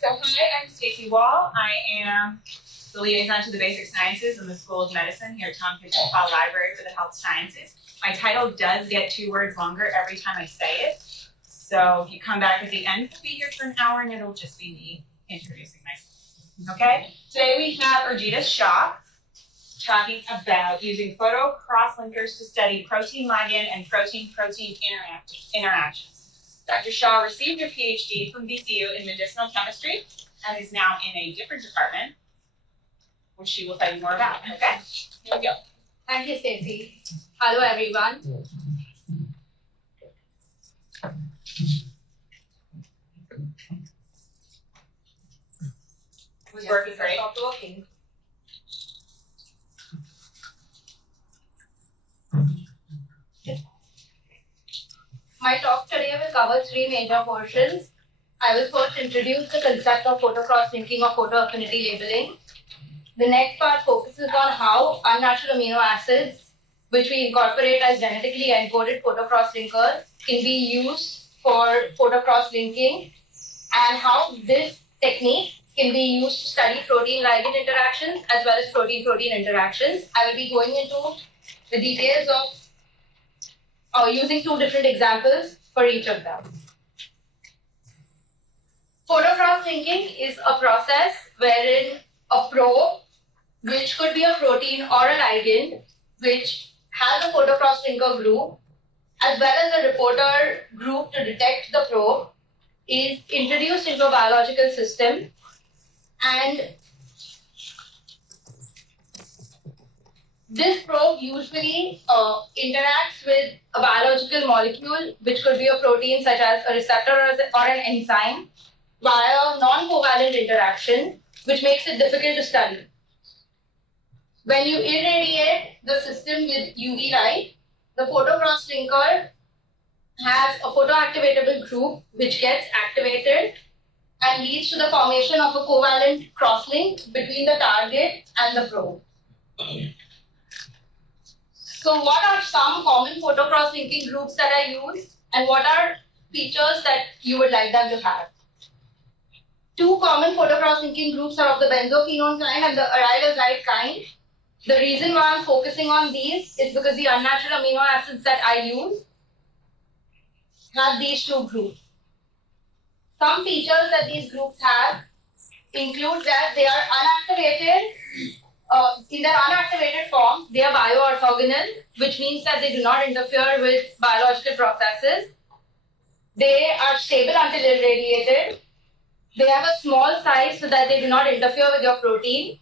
So hi, I'm Stacey Wall. I am the liaison to the basic sciences in the School of Medicine here at Tom Kitchen Hall Library for the Health Sciences. My title does get 2 words longer every time I say it. So if you come back at the end, we'll be here for an hour and it'll just be me introducing myself. Okay? Today we have Urjita Shah talking about using photo cross-linkers to study protein-ligand and protein-protein interactions. Dr. Shah received her PhD from VCU in medicinal chemistry and is now in a different department, which she will tell you more about. Okay? Here we go. Thank you, Stacey. Hello, everyone. It was working great. Stopped working. My talk today will cover 3 major portions. I will first introduce the concept of photo cross-linking or photo affinity labeling. The next part focuses on how unnatural amino acids, which we incorporate as genetically encoded photo cross-linkers, can be used for photo cross-linking, and how this technique can be used to study protein-ligand interactions as well as protein-protein interactions. I will be going into the details of using 2 different examples for each of them. Photo cross-linking is a process wherein a probe, which could be a protein or a ligand, which has a photo cross-linker group, as well as a reporter group to detect the probe, is introduced into a biological system, and this probe usually interacts with a biological molecule, which could be a protein such as a receptor or an enzyme, via non-covalent interaction, which makes it difficult to study. When you irradiate the system with UV light, the photo cross-linker has a photoactivatable group which gets activated and leads to the formation of a covalent crosslink between the target and the probe. So what are some common photo cross-linking groups that are used, and what are features that you would like them to have? 2 common photo cross-linking groups are of the benzophenone kind and the arylazide kind. The reason why I'm focusing on these is because the unnatural amino acids that I use have these 2 groups. Some features that these groups have include that they are unactivated. In their unactivated form, they are bioorthogonal, which means that they do not interfere with biological processes. They are stable until irradiated. They have a small size so that they do not interfere with your protein.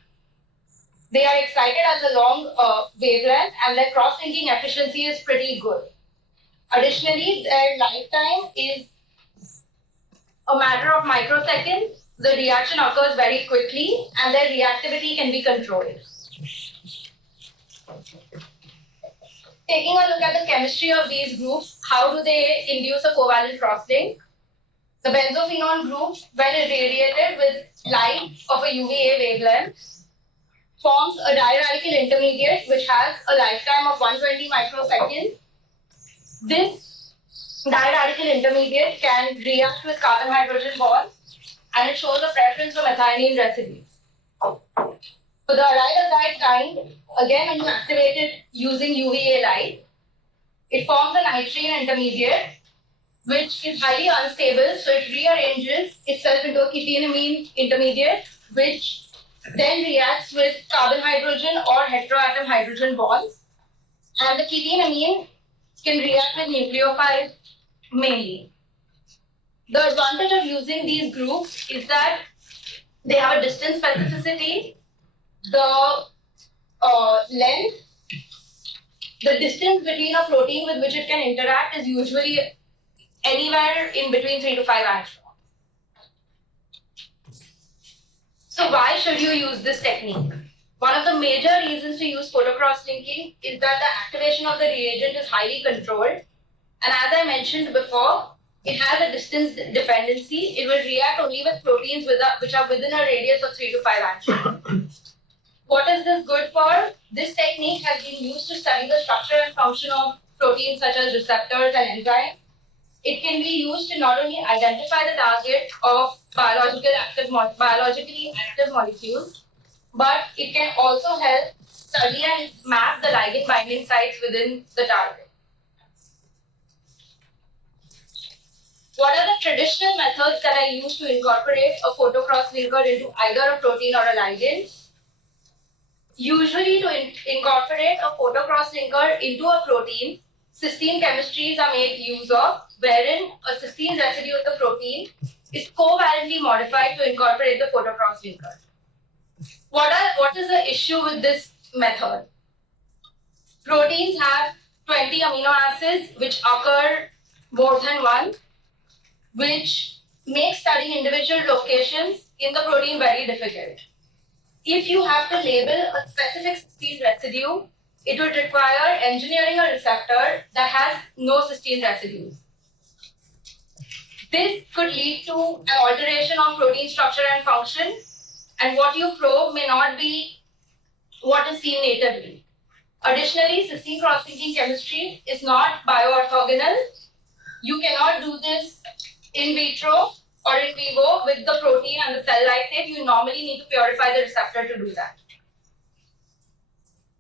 They are excited at a long wavelength, and their cross-linking efficiency is pretty good. Additionally, their lifetime is a matter of microseconds. The reaction occurs very quickly, and their reactivity can be controlled. Taking a look at the chemistry of these groups, how do they induce a covalent crosslink? The benzophenone group, when irradiated with light of a UVA wavelength, forms a diradical intermediate which has a lifetime of 120 microseconds. This diradical intermediate can react with carbon-hydrogen bonds, and it shows a preference for methionine residues. For the arylazide kind, again when you activate it using UVA light, it forms a nitrine intermediate which is highly unstable, so it rearranges itself into a ketinamine intermediate, which then reacts with carbon-hydrogen or heteroatom hydrogen bonds. And the ketinamine can react with nucleophiles mainly. The advantage of using these groups is that they have a distance specificity. The length, the distance between a protein with which it can interact is usually anywhere in between 3 to 5 angstroms. So why should you use this technique? One of the major reasons to use photo cross-linking is that the activation of the reagent is highly controlled. And as I mentioned before, it has a distance dependency. It will react only with proteins which are within a radius of 3 to 5 angstroms. What is this good for? This technique has been used to study the structure and function of proteins such as receptors and enzymes. It can be used to not only identify the target of biologically active molecules, but it can also help study and map the ligand binding sites within the target. What are the traditional methods that are used to incorporate a photocross linker into either a protein or a ligand? Usually, to incorporate a photocross linker into a protein, cysteine chemistries are made use of, wherein a cysteine residue of the protein is covalently modified to incorporate the photocross linker. What is the issue with this method? Proteins have 20 amino acids which occur more than one, which makes studying individual locations in the protein very difficult. If you have to label a specific cysteine residue, it would require engineering a receptor that has no cysteine residues. This could lead to an alteration of protein structure and function, and what you probe may not be what is seen natively. Additionally, cysteine cross-linking chemistry is not bioorthogonal. You cannot do this in vitro or in vivo with the protein and the cell lysate. You normally need to purify the receptor to do that.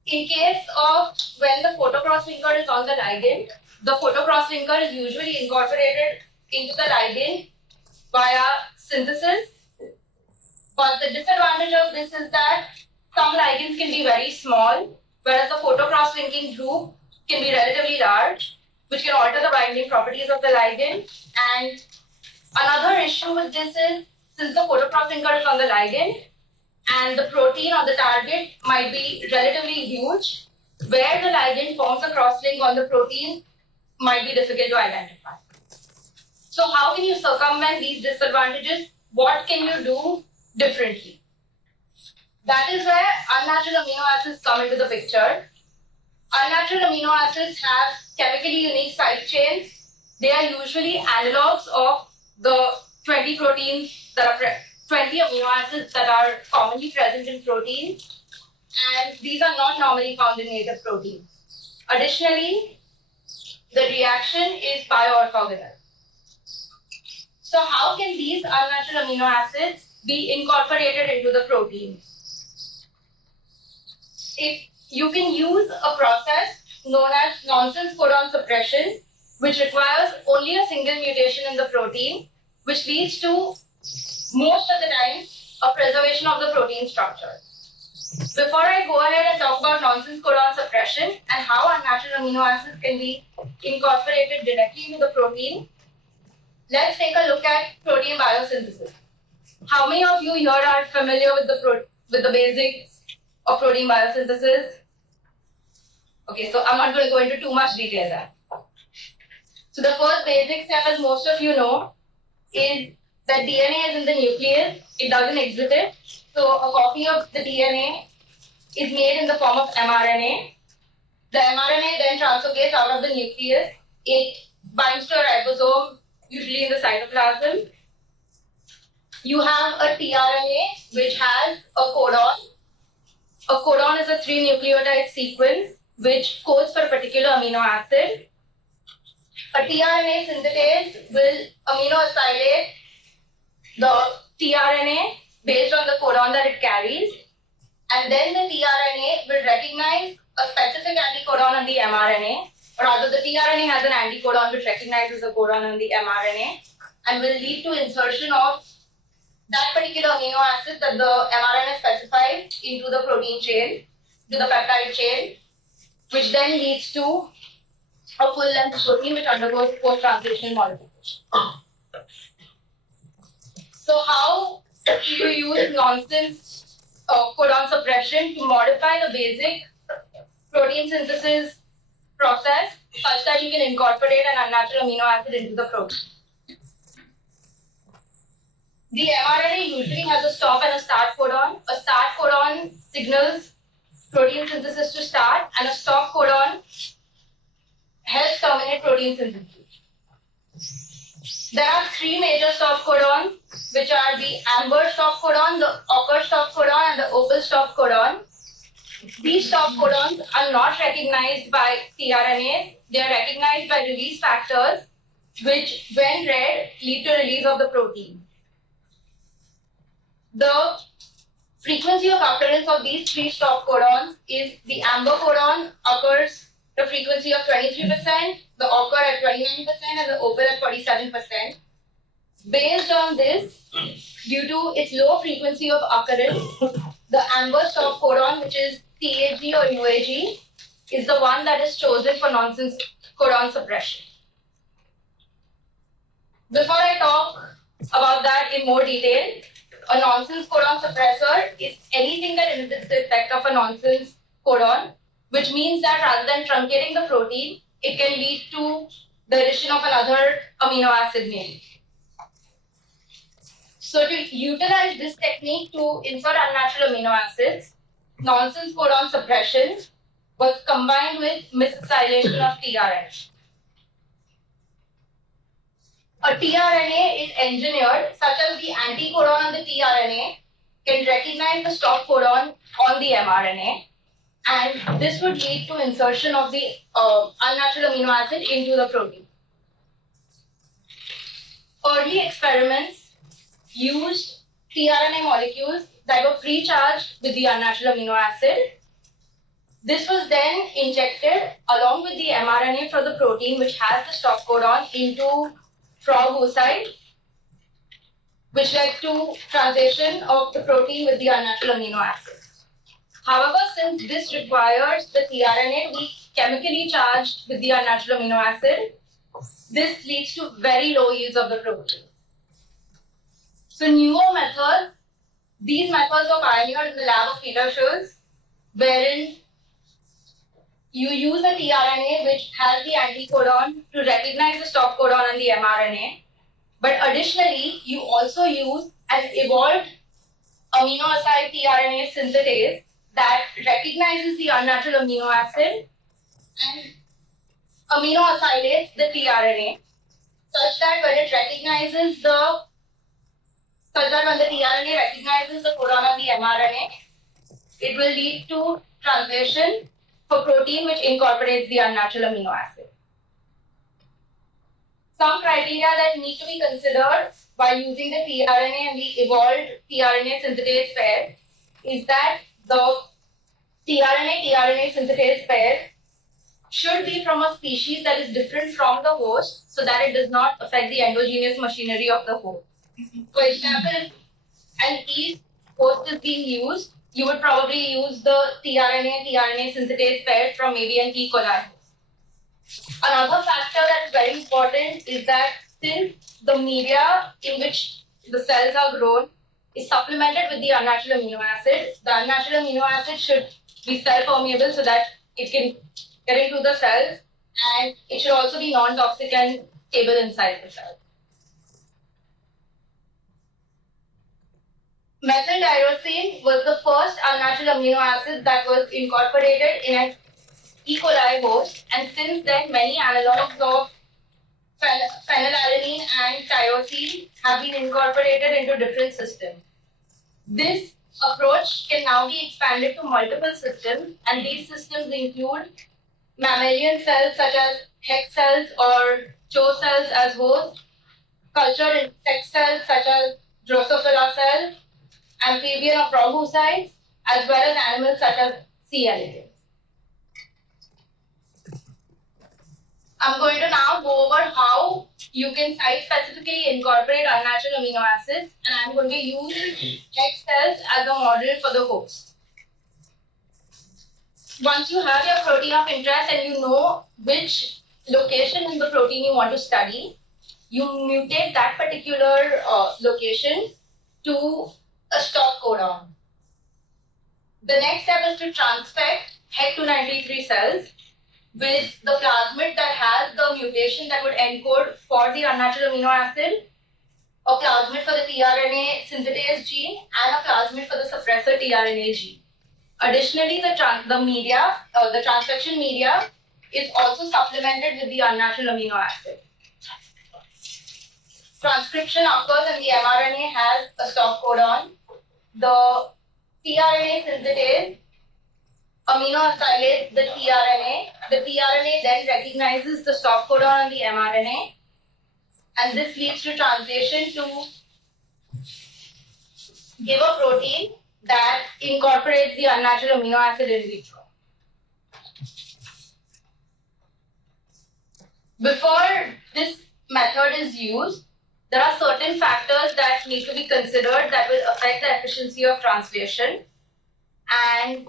In case of when the photocross linker is on the ligand, the photocross linker is usually incorporated into the ligand via synthesis. But the disadvantage of this is that some ligands can be very small, whereas the photocross linking group can be relatively large, which can alter the binding properties of the ligand. And another issue with this is, since the photocross linker is on the ligand, and the protein or the target might be relatively huge, where the ligand forms a cross-link on the protein might be difficult to identify. So how can you circumvent these disadvantages? What can you do differently? That is where unnatural amino acids come into the picture. Unnatural amino acids have chemically unique side chains. They are usually analogs of the 20 proteins that are 20 amino acids that are commonly present in proteins, and these are not normally found in native proteins. Additionally, the reaction is bioorthogonal. So how can these unnatural amino acids be incorporated into the protein? If you can use a process known as nonsense codon suppression, which requires only a single mutation in the protein, which leads to most of the time a preservation of the protein structure. Before I go ahead and talk about nonsense codon suppression and how unnatural amino acids can be incorporated directly into the protein, let's take a look at protein biosynthesis. How many of you here are familiar with the basics of protein biosynthesis? Okay, so I'm not going to go into too much detail there. So the first basic step, as most of you know, is that DNA is in the nucleus. It doesn't exit it. So a copy of the DNA is made in the form of mRNA. The mRNA then translocates out of the nucleus. It binds to a ribosome, usually in the cytoplasm. You have a tRNA, which has a codon. A codon is a 3-nucleotide sequence which codes for a particular amino acid. A tRNA synthetase will aminoacylate the tRNA based on the codon that it carries, and then the tRNA will recognize a specific anticodon on the mRNA, or rather the tRNA has an anticodon which recognizes the codon on the mRNA and will lead to insertion of that particular amino acid that the mRNA specifies into the protein chain, to the peptide chain, which then leads to a full-length protein which undergoes post-translational modification. So how do you use nonsense codon suppression to modify the basic protein synthesis process such that you can incorporate an unnatural amino acid into the protein? The mRNA usually has a stop and a start codon. A start codon signals protein synthesis to start, and a stop codon helps terminate protein synthesis. There are 3 major stop codons, which are the amber stop codon, the ochre stop codon, and the opal stop codon. These stop codons are not recognized by tRNA. They are recognized by release factors which, when read, lead to release of the protein. The frequency of occurrence of these three stop codons is the amber codon occurs the frequency of 23%, the ochre at 29%, and the opal at 47%. Based on this, due to its low frequency of occurrence, the amber stop codon, which is TAG or UAG, is the one that is chosen for nonsense codon suppression. Before I talk about that in more detail, a nonsense codon suppressor is anything that inhibits the effect of a nonsense codon, which means that rather than truncating the protein, it can lead to the addition of another amino acid name. So to utilize this technique to insert unnatural amino acids, nonsense codon suppression was combined with misacylation of tRNA. A tRNA is engineered such as the anticodon on the tRNA can recognize the stop codon on the mRNA, and this would lead to insertion of the unnatural amino acid into the protein. Early experiments used tRNA molecules that were pre-charged with the unnatural amino acid. This was then injected along with the mRNA for the protein which has the stop codon into frog oocyte, which led to translation of the protein with the unnatural amino acid. However, since this requires the tRNA to be chemically charged with the unnatural amino acid, this leads to very low yields of the protein. So newer methods, these methods were pioneered in the lab of Peter Schultz, wherein you use a tRNA which has the anticodon to recognize the stop codon on the mRNA, but additionally, you also use an evolved amino acid tRNA synthetase that recognizes the unnatural amino acid and amino acylates the tRNA such that when the tRNA recognizes the codon on the mRNA, it will lead to translation for protein which incorporates the unnatural amino acid. Some criteria that need to be considered by using the tRNA and the evolved tRNA synthetase pair is that the tRNA-tRNA synthetase pair should be from a species that is different from the host so that it does not affect the endogenous machinery of the host. For example, if an yeast host is being used, you would probably use the tRNA-tRNA synthetase pair from maybe an E. coli host. Another factor that is very important is that since the media in which the cells are grown is supplemented with the unnatural amino acid, the unnatural amino acid should be cell permeable so that it can get into the cells, and it should also be non-toxic and stable inside the cell. Methyltyrosine was the first unnatural amino acid that was incorporated in an E. coli host, and since then many analogs of phenylalanine and tyrosine have been incorporated into different systems. This approach can now be expanded to multiple systems, and these systems include mammalian cells such as Heck cells or CHO cells as hosts, cultured insect cells such as Drosophila cells, amphibian or frog oocytes, as well as animals such as sea elephants. I'm going to now go over how you can site-specifically incorporate unnatural amino acids, and I'm going to use Heck cells as a model for the host. Once you have your protein of interest and you know which location in the protein you want to study, you mutate that particular location to a stop codon. The next step is to transfect HEC293 cells with the plasmid that has the mutation that would encode for the unnatural amino acid, a plasmid for the tRNA synthetase gene, and a plasmid for the suppressor tRNA gene. Additionally, the transfection media is also supplemented with the unnatural amino acid. Transcription occurs and the mRNA has a stop codon. The tRNA synthetase amino acylates the tRNA. The tRNA then recognizes the stop codon on the mRNA and this leads to translation to give a protein that incorporates the unnatural amino acid in vitro. Before this method is used, there are certain factors that need to be considered that will affect the efficiency of translation. And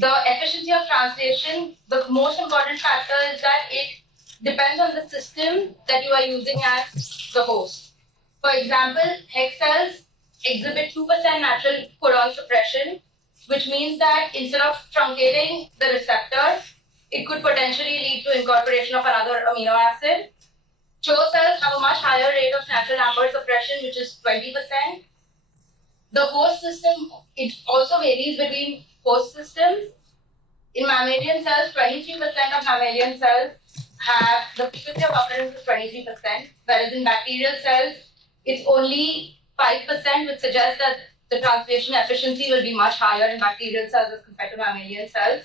the efficiency of translation, the most important factor is that it depends on the system that you are using as the host. For example, hex cells exhibit 2% natural codon suppression, which means that instead of truncating the receptor, it could potentially lead to incorporation of another amino acid. CHO cells have a much higher rate of natural amber suppression, which is 20%. The host system, it also varies between host systems. In mammalian cells, 23% of mammalian cells have the frequency of occurrence is 23%, whereas in bacterial cells, it's only 5%, which suggests that the translation efficiency will be much higher in bacterial cells as compared to mammalian cells.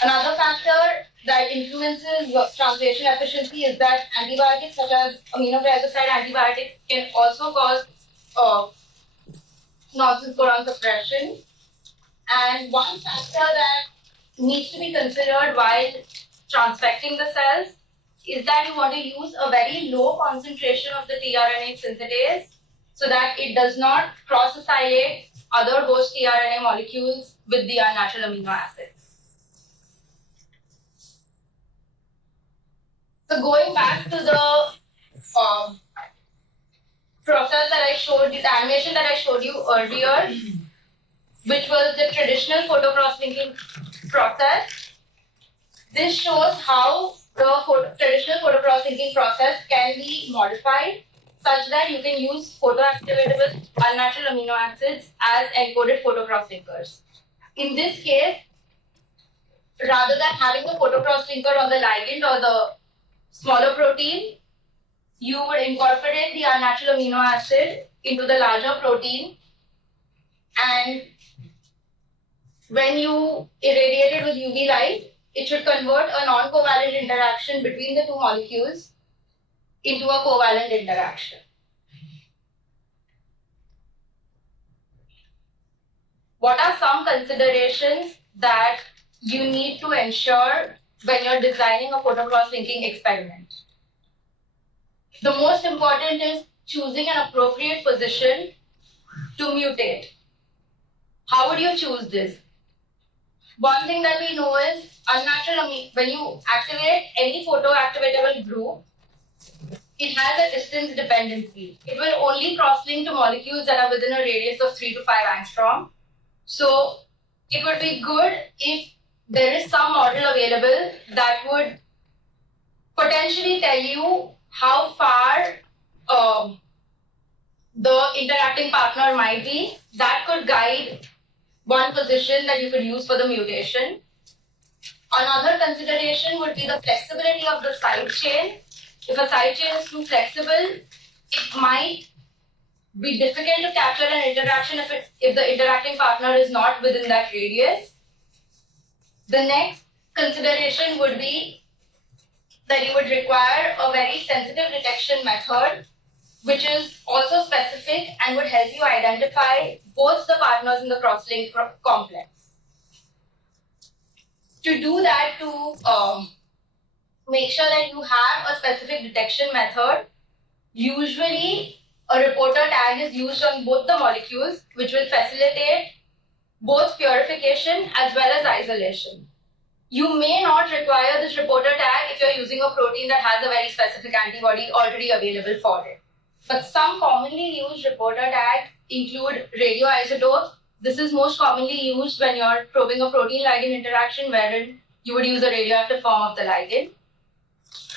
Another factor that influences translation efficiency is that antibiotics such as aminoglycoside antibiotics can also cause nonsense codon suppression. And one factor that needs to be considered while transfecting the cells is that you want to use a very low concentration of the tRNA synthetase so that it does not cross-acylate other host tRNA molecules with the unnatural amino acids. So going back to the process that I showed you, the animation that I showed you earlier, which was the traditional photocross-linking process. This shows how the traditional photocross-linking process can be modified such that you can use photoactivatable unnatural amino acids as encoded photocross-linkers. In this case, rather than having the photocross-linker on the ligand or the smaller protein, you would incorporate the unnatural amino acid into the larger protein, and when you irradiate it with UV light, it should convert a non-covalent interaction between the two molecules into a covalent interaction. What are some considerations that you need to ensure when you're designing a photocross-linking experiment? The most important is choosing an appropriate position to mutate. How would you choose this? One thing that we know is when you activate any photoactivatable group, it has a distance dependency. It will only cross-link to molecules that are within a radius of 3 to 5 angstrom. So it would be good if there is some model available that would potentially tell you how far the interacting partner might be. That could guide one position that you could use for the mutation. Another consideration would be the flexibility of the side chain. If a side chain is too flexible, it might be difficult to capture an interaction if the interacting partner is not within that radius. The next consideration would be that you would require a very sensitive detection method, which is also specific and would help you identify both the partners in the cross-link complex. To do that, to make sure that you have a specific detection method, usually a reporter tag is used on both the molecules, which will facilitate both purification as well as isolation. You may not require this reporter tag if you're using a protein that has a very specific antibody already available for it. But some commonly used reporter tags include radioisotope. This is most commonly used when you're probing a protein-ligand interaction, wherein you would use a radioactive form of the ligand.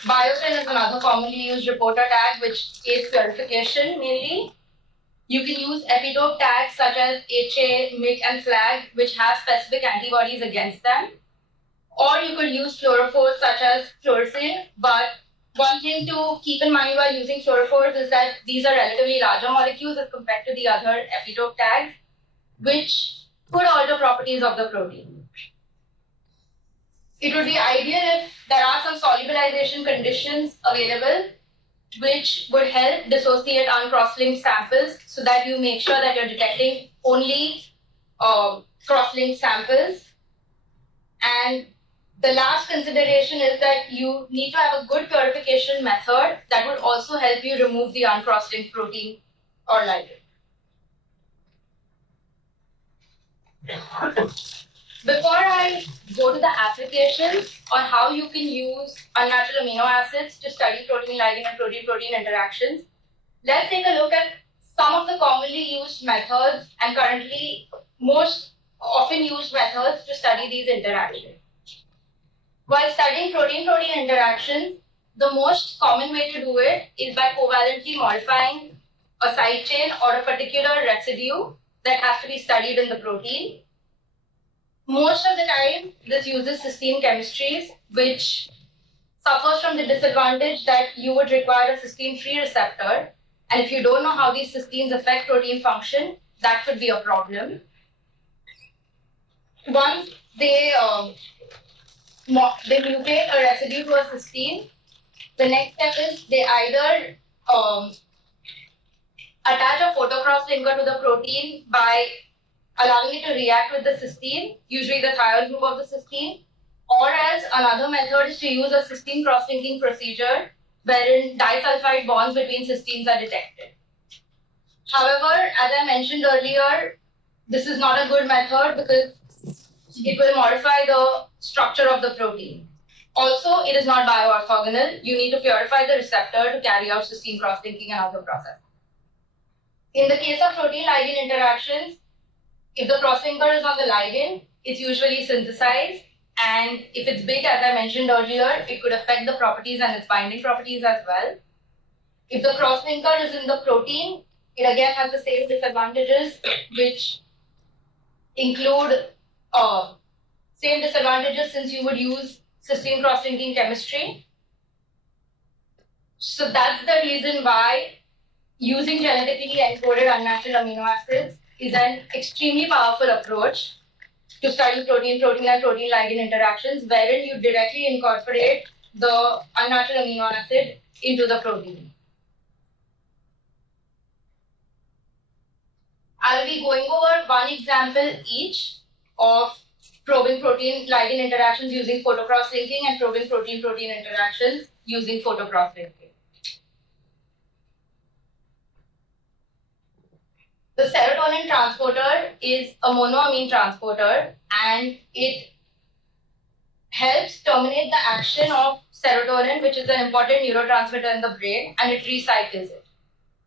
Biotin is another commonly used reporter tag, which aids purification mainly. You can use epitope tags such as HA, MYC, and FLAG, which have specific antibodies against them. Or you could use fluorophores such as fluorescein, but one thing to keep in mind while using fluorophores is that these are relatively larger molecules as compared to the other epitope tags, which could alter properties of the protein. It would be ideal if there are some solubilization conditions available which would help dissociate uncross-linked samples so that you make sure that you're detecting only cross-linked samples. And the last consideration is that you need to have a good purification method that would also help you remove the uncross-linked protein or ligand. Before I go to the applications on how you can use unnatural amino acids to study protein ligand and protein-protein interactions, let's take a look at some of the commonly used methods and currently most often used methods to study these interactions. While studying protein-protein interactions, the most common way to do it is by covalently modifying a side chain or a particular residue that has to be studied in the protein. Most of the time, this uses cysteine chemistries, which suffers from the disadvantage that you would require a cysteine-free receptor. And if you don't know how these cysteines affect protein function, that could be a problem. Once they mutate a residue to a cysteine, the next step is they either attach a photocross linker to the protein by allowing it to react with the cysteine, usually the thiol group of the cysteine, or else another method is to use a cysteine cross-linking procedure wherein disulfide bonds between cysteines are detected. However, as I mentioned earlier, this is not a good method because it will modify the structure of the protein. Also, it is not bioorthogonal. You need to purify the receptor to carry out cysteine cross-linking and other processes. In the case of protein-ligand interactions, if the cross-linker is on the ligand, it's usually synthesized. And if it's big, as I mentioned earlier, it could affect the properties and its binding properties as well. If the cross-linker is in the protein, it again has the same disadvantages, which include same disadvantages since you would use cysteine cross-linking chemistry. So that's the reason why using genetically encoded unnatural amino acids is an extremely powerful approach to study protein-protein and protein-ligand interactions, wherein you directly incorporate the unnatural amino acid into the protein. I'll be going over one example each of probing protein-ligand interactions using photocross linking and probing protein-protein interactions using photocross linking. The serotonin transporter is a monoamine transporter, and it helps terminate the action of serotonin, which is an important neurotransmitter in the brain, and it recycles it.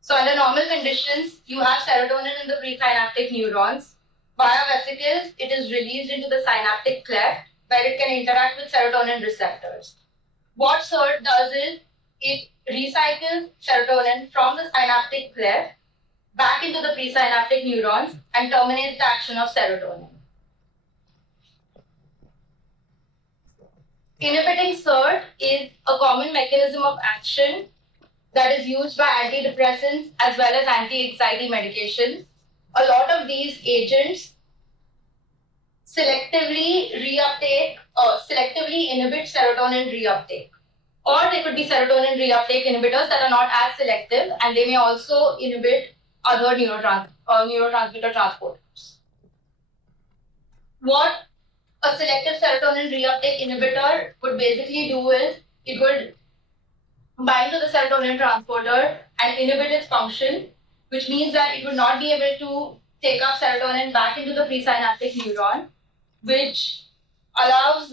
So under normal conditions, you have serotonin in the presynaptic neurons. Via vesicles, it is released into the synaptic cleft, where it can interact with serotonin receptors. What SERT does is, it recycles serotonin from the synaptic cleft back into the presynaptic neurons and terminates the action of serotonin. Inhibiting SERT is a common mechanism of action that is used by antidepressants as well as anti-anxiety medications. A lot of these agents selectively inhibit serotonin reuptake. Or they could be serotonin reuptake inhibitors that are not as selective, and they may also inhibit other neurotransmitter transporters. What a selective serotonin reuptake inhibitor would basically do is, it would bind to the serotonin transporter and inhibit its function, which means that it would not be able to take up serotonin back into the presynaptic neuron, which allows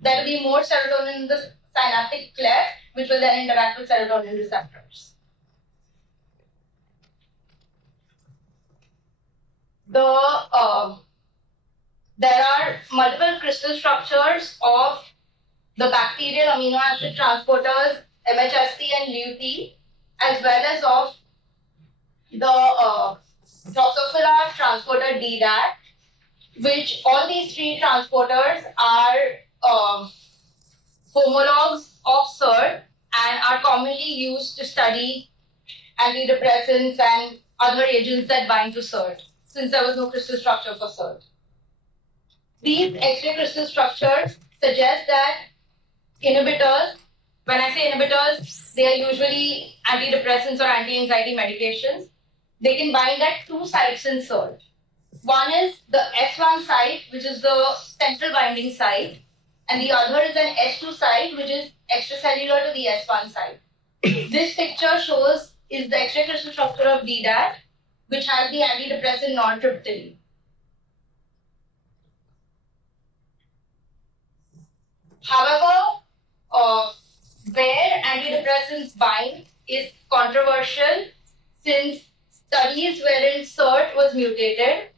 there to be more serotonin in the synaptic cleft, which will then interact with serotonin receptors. There are multiple crystal structures of the bacterial amino acid transporters MHST and LUT, as well as of the Drosophila transporter DDAT, which all these three transporters are homologs of SERT and are commonly used to study antidepressants and other agents that bind to SERT, since there was no crystal structure for SERT. These X-ray crystal structures suggest that inhibitors When I say inhibitors, they are usually antidepressants or anti-anxiety medications. They can bind at two sites in SERT. One is the S1 site, which is the central binding site, and the other is an S2 site, which is extracellular to the S1 site. This picture shows is the extracrystal structure of DDAT, which has the antidepressant nortriptyline. However, where antidepressants bind is controversial since studies wherein SERT was mutated,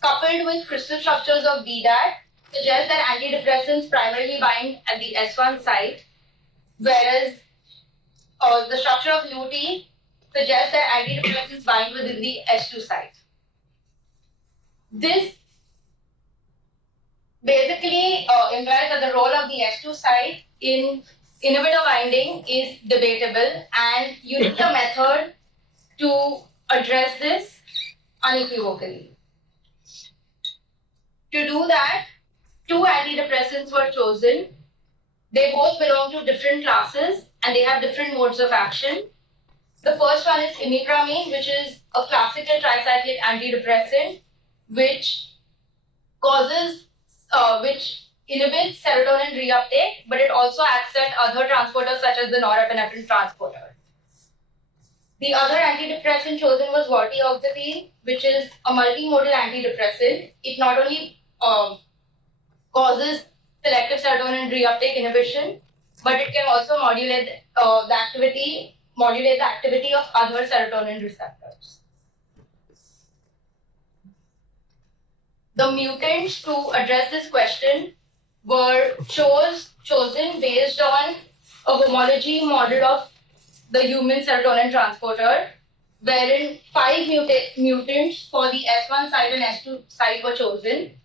coupled with crystal structures of DDAT, suggest that antidepressants primarily bind at the S1 site, whereas the structure of lutein suggests that antidepressants bind within the S2 site. This basically implies that the role of the S2 site in inhibitor binding is debatable, and you need a method to address this unequivocally. To do that, two antidepressants were chosen. They both belong to different classes and they have different modes of action. The first one is imipramine, which is a classical tricyclic antidepressant, which which inhibits serotonin reuptake, but it also acts at other transporters such as the norepinephrine transporter. The other antidepressant chosen was vortioxetine, which is a multimodal antidepressant. It not only causes selective serotonin reuptake inhibition, but it can also modulate the activity of other serotonin receptors. The mutants to address this question were chosen based on a homology model of the human serotonin transporter, wherein 5 mutants for the S1 site and S2 site were chosen.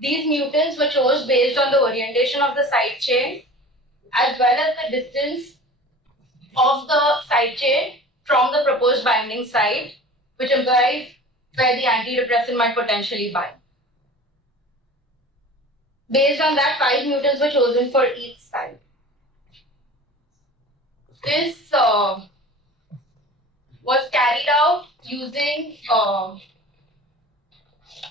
These mutants were chosen based on the orientation of the side chain as well as the distance of the side chain from the proposed binding site, which implies where the antidepressant might potentially bind. Based on that, 5 mutants were chosen for each site. This was carried out using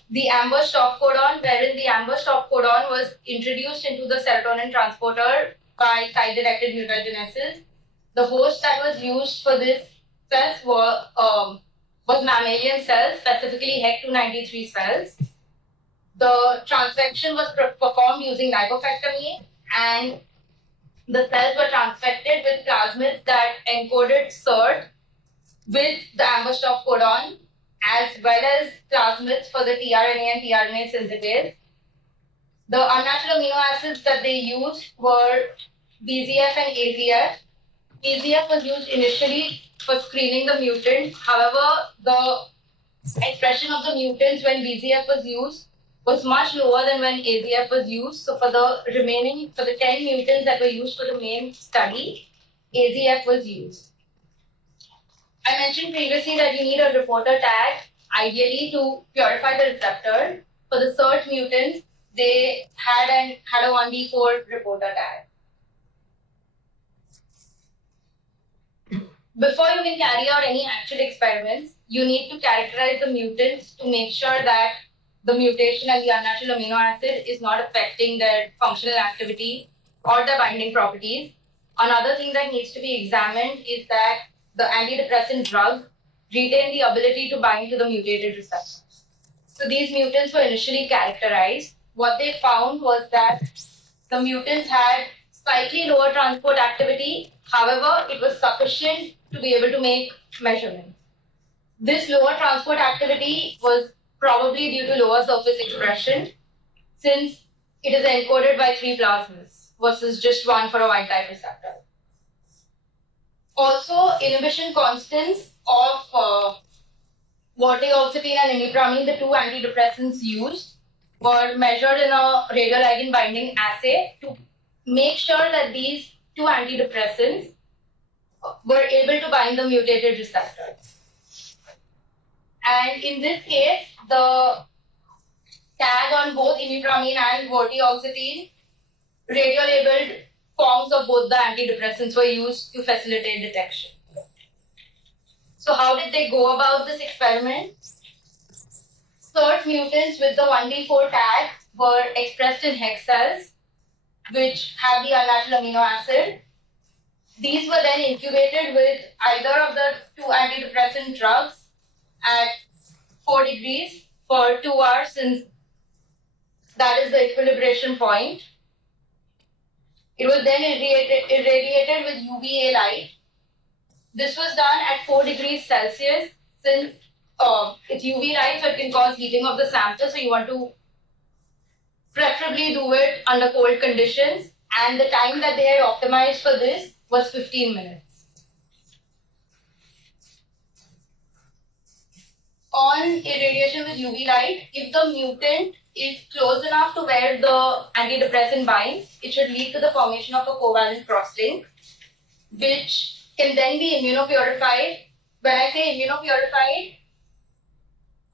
the amber stop codon, wherein the amber stop codon was introduced into the serotonin transporter by site-directed mutagenesis. The host that was used for this cells was mammalian cells, specifically HEC293 cells. The transfection was performed using lipofectamine, and the cells were transfected with plasmids that encoded SERT with the amber stop codon, as well as plasmids for the tRNA and tRNA synthetase. The unnatural amino acids that they used were BZF and AZF. BZF was used initially for screening the mutants. However, the expression of the mutants when BZF was used was much lower than when AZF was used. So for the 10 mutants that were used for the main study, AZF was used. I mentioned previously that you need a reporter tag, ideally to purify the receptor. For the SERT mutants, they had a 1D4 reporter tag. Before you can carry out any actual experiments, you need to characterize the mutants to make sure that the mutation and the unnatural amino acid is not affecting their functional activity or their binding properties. Another thing that needs to be examined is that the antidepressant drug retain the ability to bind to the mutated receptors. So these mutants were initially characterized. What they found was that the mutants had slightly lower transport activity. However, it was sufficient to be able to make measurements. This lower transport activity was probably due to lower surface expression, since it is encoded by 3 plasmids versus just 1 for a wild type receptor. Also, inhibition constants of vortioxetine and imipramine, the 2 antidepressants used, were measured in a radioligand binding assay to make sure that these 2 antidepressants were able to bind the mutated receptors. And in this case, the tag on both imipramine and vortioxetine radiolabeled forms of both the antidepressants were used to facilitate detection. So how did they go about this experiment? Cert mutants with the 1D4 tag were expressed in HEX cells, which have the unnatural amino acid. These were then incubated with either of the two antidepressant drugs at 4 degrees for 2 hours, since that is the equilibration point. It was then irradiated with UVA light. This was done at 4 degrees Celsius, since it's UV light, so it can cause heating of the sample. So you want to preferably do it under cold conditions. And the time that they had optimized for this was 15 minutes. On irradiation with UV light, if the mutant is close enough to where the antidepressant binds, it should lead to the formation of a covalent crosslink, which can then be immunopurified. When I say immunopurified,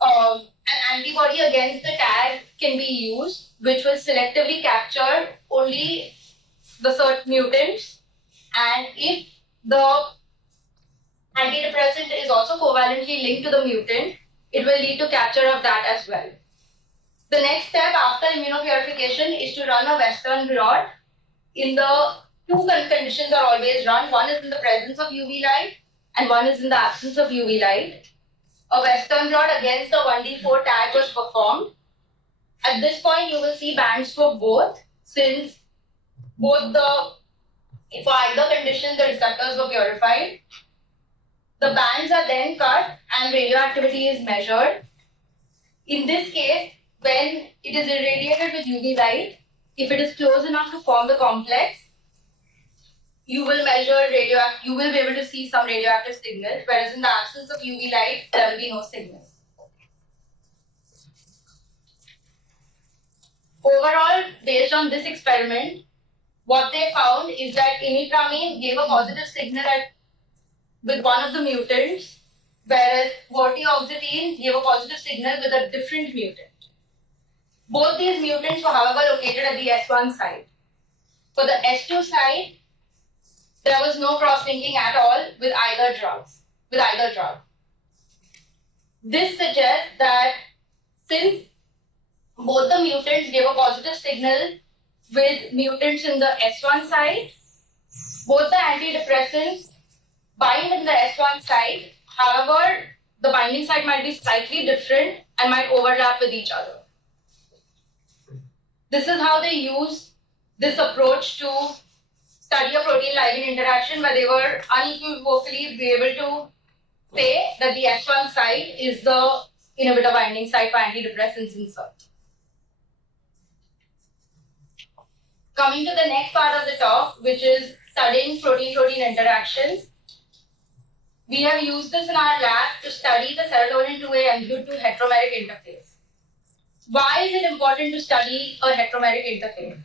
an antibody against the tag can be used, which will selectively capture only the cert mutants. And if the antidepressant is also covalently linked to the mutant, it will lead to capture of that as well. The next step after immunopurification is to run a Western blot. In the two conditions are always run. One is in the presence of UV light and one is in the absence of UV light. A Western blot against the 1D4 tag was performed. At this point, you will see bands for both, since for either condition the receptors were purified. The bands are then cut and radioactivity is measured. In this case, when it is irradiated with UV light, if it is close enough to form the complex, you will you will be able to see some radioactive signals, whereas in the absence of UV light, there will be no signals. Overall, based on this experiment, what they found is that imipramine gave a positive signal with one of the mutants, whereas vortioxetine gave a positive signal with a different mutant. Both these mutants were, however, located at the S1 site. For the S2 site, there was no cross-linking at all with either drug. This suggests that since both the mutants gave a positive signal with mutants in the S1 site, both the antidepressants bind in the S1 site. However, the binding site might be slightly different and might overlap with each other. This is how they use this approach to study a protein-ligand interaction, where they were unequivocally be able to say that the S1 site is the inhibitor binding site for antidepressants insert. Coming to the next part of the talk, which is studying protein-protein interactions. We have used this in our lab to study the serotonin 2A and GLUT2 heteromeric interface. Why is it important to study a heteromeric interface?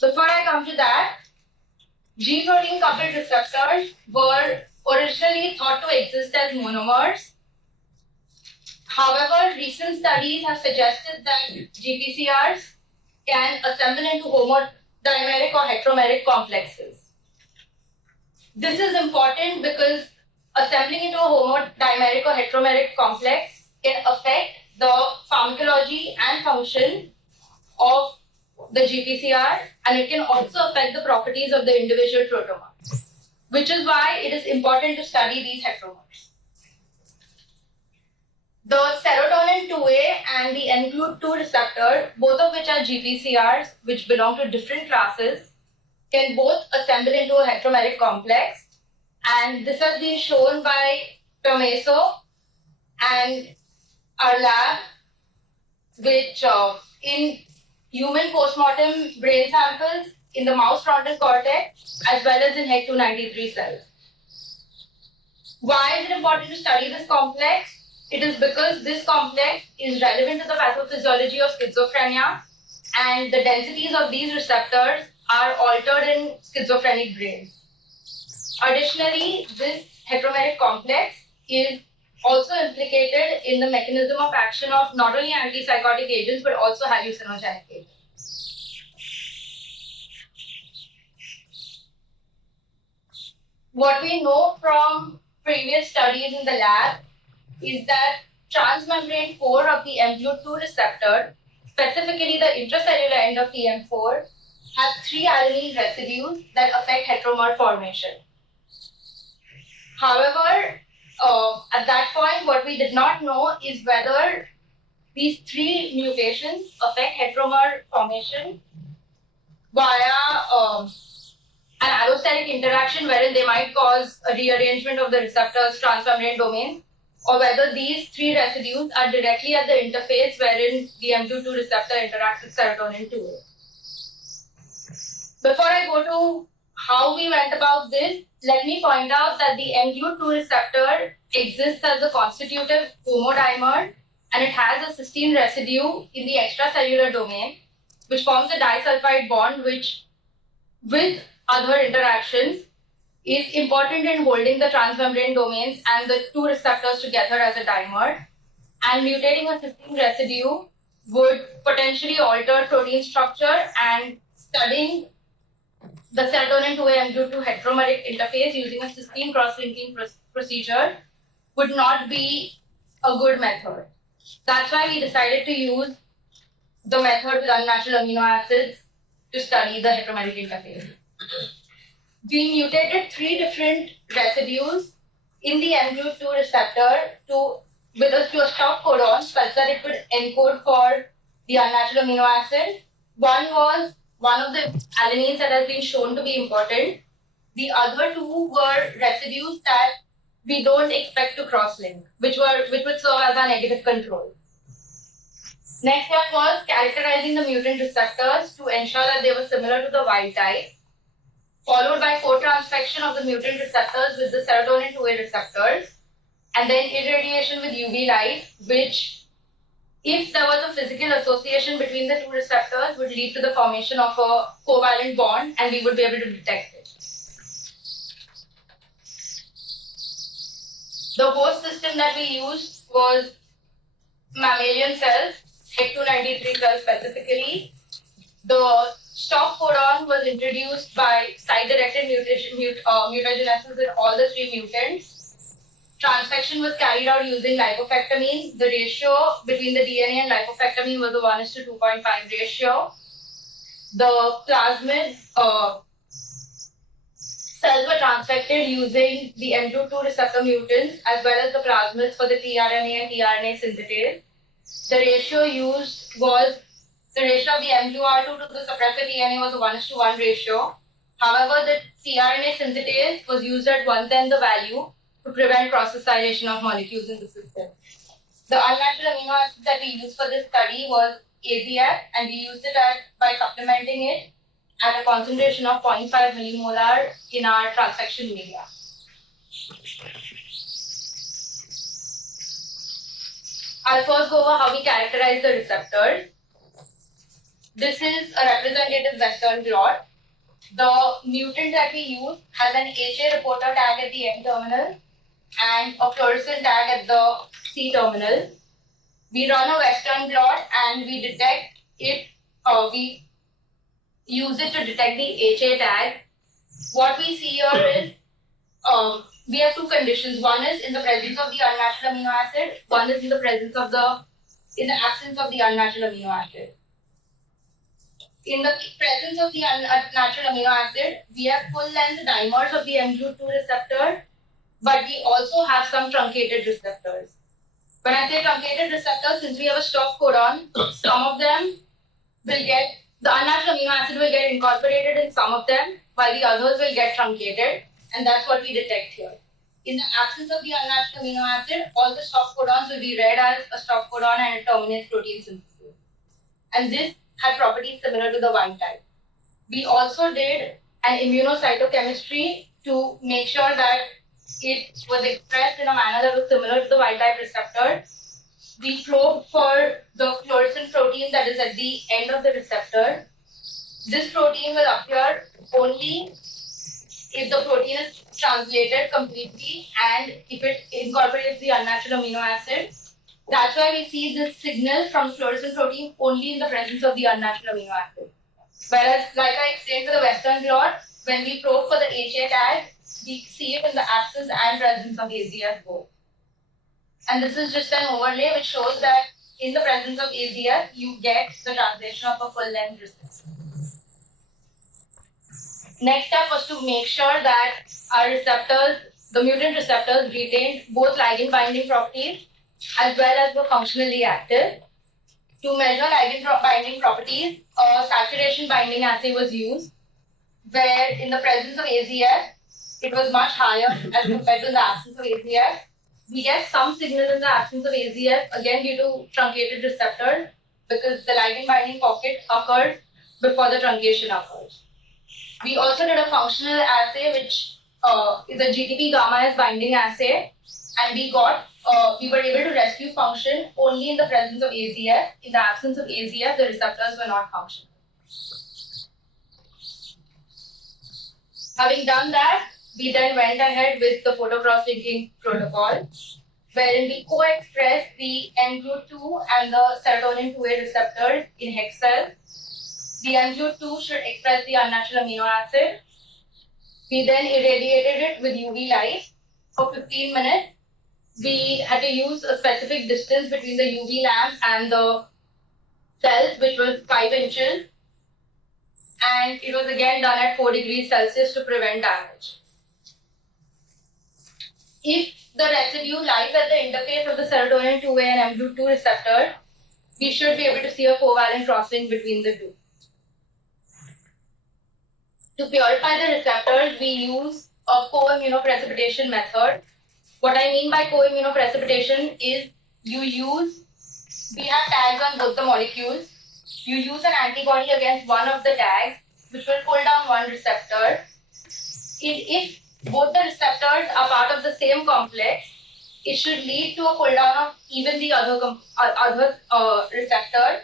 Before I come to that, G-protein coupled receptors were originally thought to exist as monomers. However, recent studies have suggested that GPCRs can assemble into homodimeric or heteromeric complexes. This is important because assembling into a homodimeric or heteromeric complex can affect the pharmacology and function of the GPCR, and it can also affect the properties of the individual protomers, which is why it is important to study these heteromers. The serotonin 2A and the NGLUT2 receptor, both of which are GPCRs, which belong to different classes, can both assemble into a heteromeric complex. And this has been shown by Tomaso and our lab, which in human postmortem brain samples in the mouse frontal cortex, as well as in HEC293 cells. Why is it important to study this complex? It is because this complex is relevant to the pathophysiology of schizophrenia, and the densities of these receptors are altered in schizophrenic brains. Additionally, this heteromeric complex is also implicated in the mechanism of action of not only antipsychotic agents but also hallucinogenic agents. what we know from previous studies in the lab is that transmembrane core of the mGlu2 receptor, specifically the intracellular end of TM4, has 3 alanine residues that affect heteromer formation. However, at that point, what we did not know is whether these 3 mutations affect heteromer formation via an allosteric interaction wherein they might cause a rearrangement of the receptor's transmembrane domain, or whether these 3 residues are directly at the interface wherein the mGlu2 receptor interacts with serotonin 2A. Before I go to how we went about this, let me point out that the mGlu2 receptor exists as a constitutive homodimer, and it has a cysteine residue in the extracellular domain, which forms a disulfide bond, which, with other interactions, is important in holding the transmembrane domains and the 2 receptors together as a dimer. And mutating a cysteine residue would potentially alter protein structure, and studying the serotonin 2A mGlu2 heteromeric interface using a cysteine cross-linking procedure would not be a good method. That's why we decided to use the method with unnatural amino acids to study the heteromeric interface. We mutated 3 different residues in the mGlu2 receptor to a stop codon such that it would encode for the unnatural amino acid. One was one of the alanines that has been shown to be important. The other 2 were residues that we don't expect to cross-link, which would serve as our negative control. Next one was characterizing the mutant receptors to ensure that they were similar to the wild type, followed by co-transfection of the mutant receptors with the serotonin 2A receptors, and then irradiation with UV light, which, if there was a physical association between the 2 receptors, would lead to the formation of a covalent bond, and we would be able to detect it. The host system that we used was mammalian cells, HEC293 cells specifically. The stop codon was introduced by site-directed mutagenesis in all the 3 mutants. Transfection was carried out using lipofectamine. The ratio between the DNA and lipofectamine was a 1:2.5 ratio. The plasmid cells were transfected using the mGlu2 receptor mutants as well as the plasmids for the tRNA and tRNA synthetase. The ratio used was the ratio of the mGlu2 to the suppressor DNA was a 1:1 ratio. However, the tRNA synthetase was used at 1/10 the value to prevent cross-acylation of molecules in the system. The unnatural amino acid that we used for this study was AZF, and we used it by supplementing it at a concentration of 0.5 millimolar in our transfection media. I'll first go over how we characterize the receptors. This is a representative Western blot. The mutant that we use has an HA reporter tag at the N terminal and a fluorescent tag at the C terminal. We run a Western blot and we detect it, we use it to detect the HA tag. What we see here is we have 2 conditions. One is in the presence of the unnatural amino acid, one is in the absence of the unnatural amino acid. In the presence of the unnatural amino acid, we have full-length dimers of the mGlu2 receptor, but we also have some truncated receptors. When I say truncated receptors, since we have a stop codon, some of them will get, the unnatural amino acid will get incorporated in some of them, while the others will get truncated, and that's what we detect here. In the absence of the unnatural amino acid, all the stop codons will be read as a stop codon and it terminates protein synthesis. And this had properties similar to the wild type. We also did an immunocytochemistry to make sure that it was expressed in a manner that was similar to the wild type receptor. We probed for the fluorescent protein that is at the end of the receptor. This protein will appear only if the protein is translated completely and if it incorporates the unnatural amino acid. That's why we see this signal from fluorescent protein only in the presence of the unnatural amino acid. Whereas, like I explained for the Western blot, when we probe for the HA tag, we see it in the absence and presence of AZF both. And this is just an overlay which shows that in the presence of AZF, you get the translation of a full length receptor. Next step was to make sure that our receptors, the mutant receptors, retained both ligand binding properties as well as were functionally active. To measure ligand binding properties, a saturation binding assay was used, where in the presence of AZF, it was much higher as compared to the absence of AZF. We get some signal in the absence of AZF, again due to truncated receptors, because the ligand binding pocket occurred before the truncation occurs. We also did a functional assay, which is a GTP gamma S binding assay, and we were able to rescue function only in the presence of AZF. In the absence of AZF, the receptors were not functional. Having done that, we then went ahead with the photocross-linking protocol, wherein we co-express the mGlu2 and the serotonin 2A receptors in hex cells. The mGlu2 should express the unnatural amino acid. We then irradiated it with UV light for 15 minutes. We had to use a specific distance between the UV lamp and the cells, which was 5 inches. And it was again done at 4 degrees Celsius to prevent damage. If the residue lies at the interface of the serotonin 2A and mGlu2 receptor, we should be able to see a covalent crossing between the two. To purify the receptors, we use a co-immunoprecipitation method. What I mean by co-immunoprecipitation is we have tags on both the molecules. You use an antibody against one of the tags, which will pull down one receptor. If both the receptors are part of the same complex, it should lead to a pull down of even the other receptor,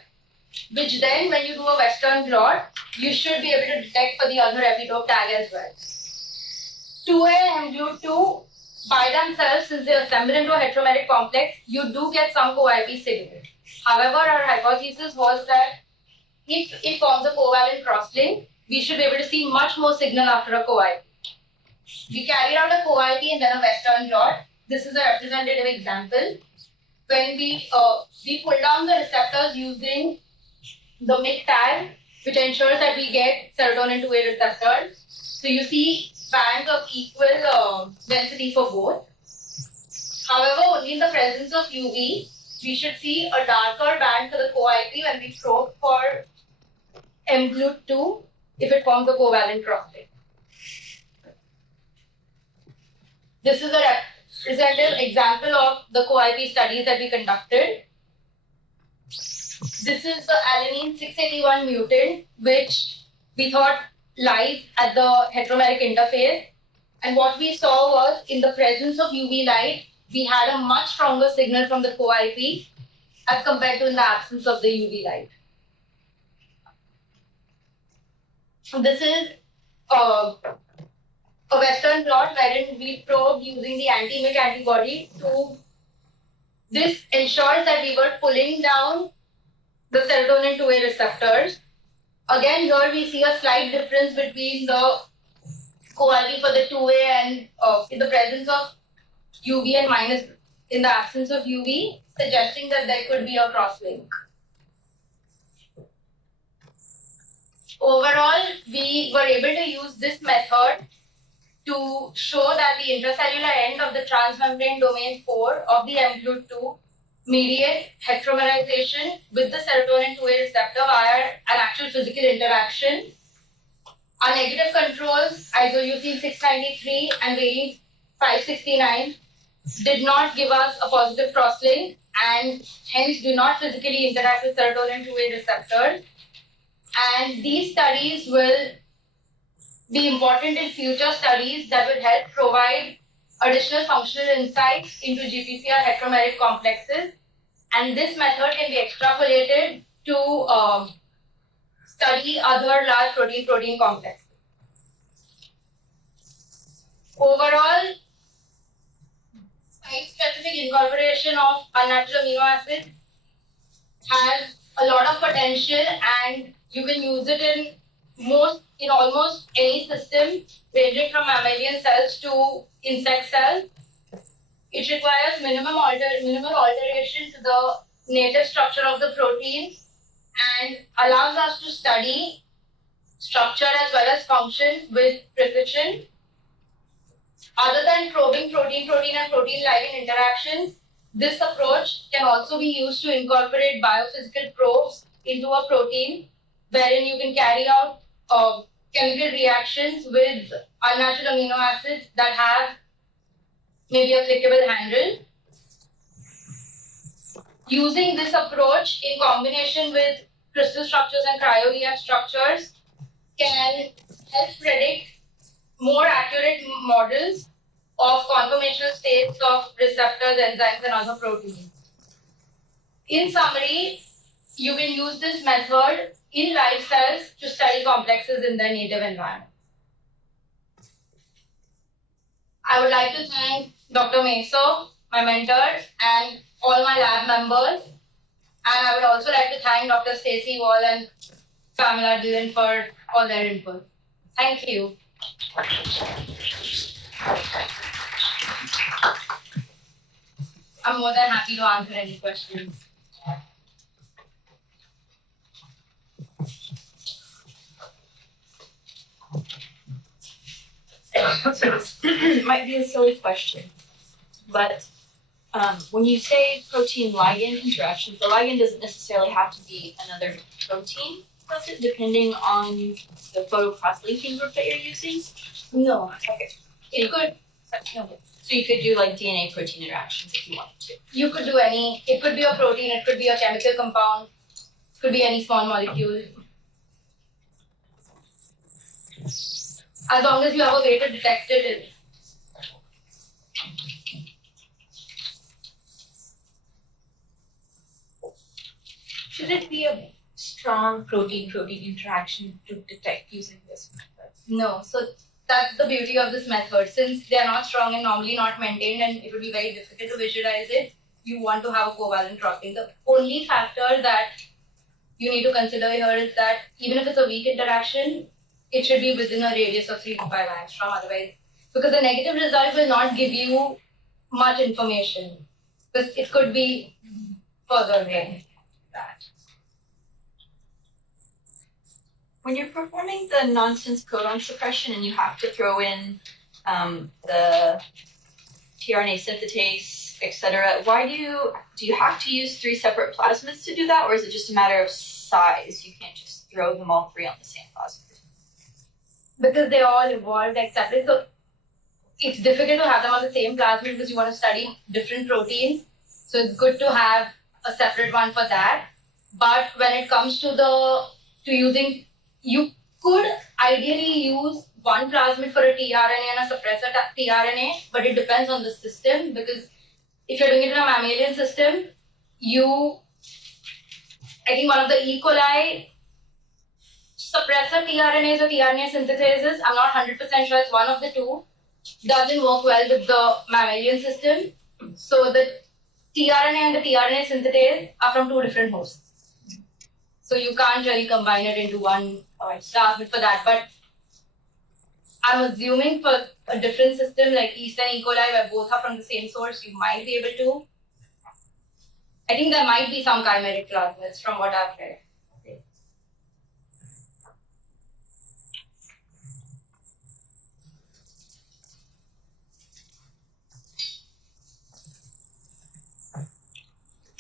which then when you do a Western blot, you should be able to detect for the other epitope tag as well. 2A and mGlu2 by themselves, since they assemble into a heteromeric complex, you do get some co-IP signal. However, our hypothesis was that if it forms a covalent crosslink, we should be able to see much more signal after a co-IP. We carried out a co-IP and then a Western blot. This is a representative example. When we pull down the receptors using the MYC tag, which ensures that we get serotonin 2A receptors. So you see bands of equal density for both. However, only in the presence of UV, we should see a darker band for the co-IP when we probe for mGlu2 if it forms a covalent crosslink. This is a representative example of the co-IP studies that we conducted. This is the alanine 681 mutant, which we thought lies at the heteromeric interface. And what we saw was, in the presence of UV light, we had a much stronger signal from the co-IP as compared to in the absence of the UV light. This is a Western blot wherein we probed using the anti-MYC antibody to. This ensures that we were pulling down the serotonin 2A receptors. Again, here we see a slight difference between the co-IP for the 2A and in the presence of UV and minus in the absence of UV, suggesting that there could be a crosslink. Overall, we were able to use this method to show that the intracellular end of the transmembrane domain 4 of the mGlu2 mediate heteromerization with the serotonin 2A receptor via an actual physical interaction. Our negative controls, isoleucine 693 and valine 569, did not give us a positive crosslink and hence do not physically interact with serotonin 2A receptors. And these studies will be important in future studies that will help provide additional functional insights into GPCR heteromeric complexes. And this method can be extrapolated to study other large protein-protein complexes. Overall, site-specific incorporation of unnatural amino acids has a lot of potential, and you can use it in most in almost any system, ranging from mammalian cells to insect cells, it requires minimal alteration to the native structure of the protein and allows us to study structure as well as function with precision. Other than probing protein-protein and protein-ligand interactions, this approach can also be used to incorporate biophysical probes into a protein, wherein you can carry out chemical reactions with unnatural amino acids that have maybe a clickable handle. Using this approach in combination with crystal structures and cryo-EM structures can help predict more accurate models of conformational states of receptors, enzymes, and other proteins. In summary, you can use this method in live cells to study complexes in their native environment. I would like to thank Dr. Meso, my mentor, and all my lab members. And I would also like to thank Dr. Stacey Wall and Pamela Dillon for all their input. Thank you. I'm more than happy to answer any questions. Might be a silly question, but when you say protein-ligand interactions, the ligand doesn't necessarily have to be another protein, does it, depending on the photocross-linking group that you're using? No. Okay. It could. No. So you could do like DNA-protein interactions if you wanted to. You could do any. It could be a protein. It could be a chemical compound. It could be any small molecule. As long as you have a way to detect it. Should it be a strong protein-protein interaction to detect using this method? No. So that's the beauty of this method. Since they are not strong and normally not maintained, and it would be very difficult to visualize it, you want to have a covalent crossing. The only factor that you need to consider here is that even if it's a weak interaction, it should be within a radius of 3 to 5 angstrom. Otherwise, because the negative result will not give you much information, because it could be further away. That. When you're performing the nonsense codon suppression and you have to throw in the tRNA synthetase, etc., why do you have to use 3 separate plasmids to do that, or is it just a matter of size? You can't just throw them all 3 on the same plasmid? Because they all evolved like separate, so it's difficult to have them on the same plasmid because you want to study different proteins. So it's good to have a separate one for that. But when it comes to using, you could ideally use one plasmid for a tRNA and a suppressor tRNA, but it depends on the system, because if you're doing it in a mammalian system, I think one of the E. coli suppressor tRNAs or tRNA synthetases, I'm not 100% sure, it's one of the two, doesn't work well with the mammalian system. So the tRNA and the tRNA synthetase are from 2 different hosts. So you can't really combine it into one plasmid for that. But I'm assuming for a different system like yeast and E. coli, where both are from the same source, you might be able to. I think there might be some chimeric plasmids from what I've read.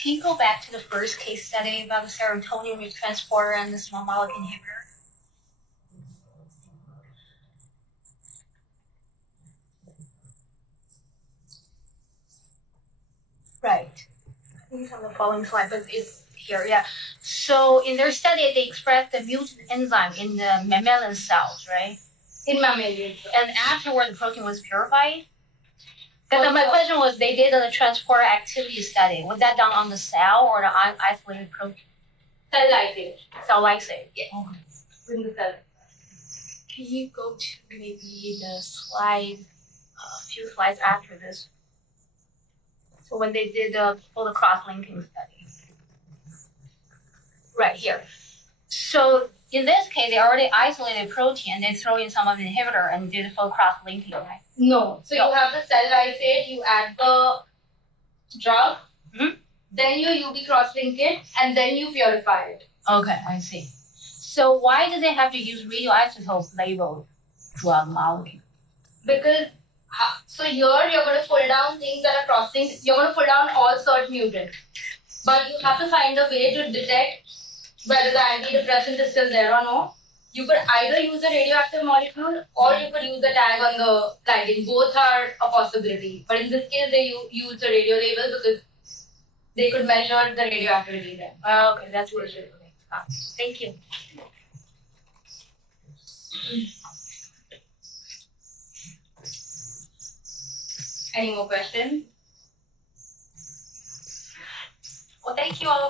Can you go back to the first case study about the serotonin transporter and the small molecule inhibitor? Right. I think it's on the following slide, but it's here, yeah. So in their study, they expressed the mutant enzyme in the mammalian cells, right? In mammalian. And afterward, the protein was purified. Because my question was, they did a transporter activity study. Was that done on the cell or the isolated protein? Cell lysate. Cell lysate. Yes. Okay. In the cell. Can you go to maybe the slide, a few slides after this? So when they did for the cross-linking study. Right here. So in this case, they already isolated protein and they throw in some of the inhibitor and did full cross-linking, right? No. So No. you have the cell lysate, you add the drug, then you UV cross-link it, and then you purify it. Okay, I see. So why do they have to use radioisotope labeled drug molecule? Because so here you're going to pull down things that are crossing. You're going to pull down all SERT mutants, but you have to find a way to detect whether the antidepressant is still there or no. You could either use a radioactive molecule or you could use the tag on the ligand. Both are a possibility, but in this case they use the radio label because they could measure the radioactivity there. Okay, that's what it is. Okay. Thank you. Any more questions? Well, thank you all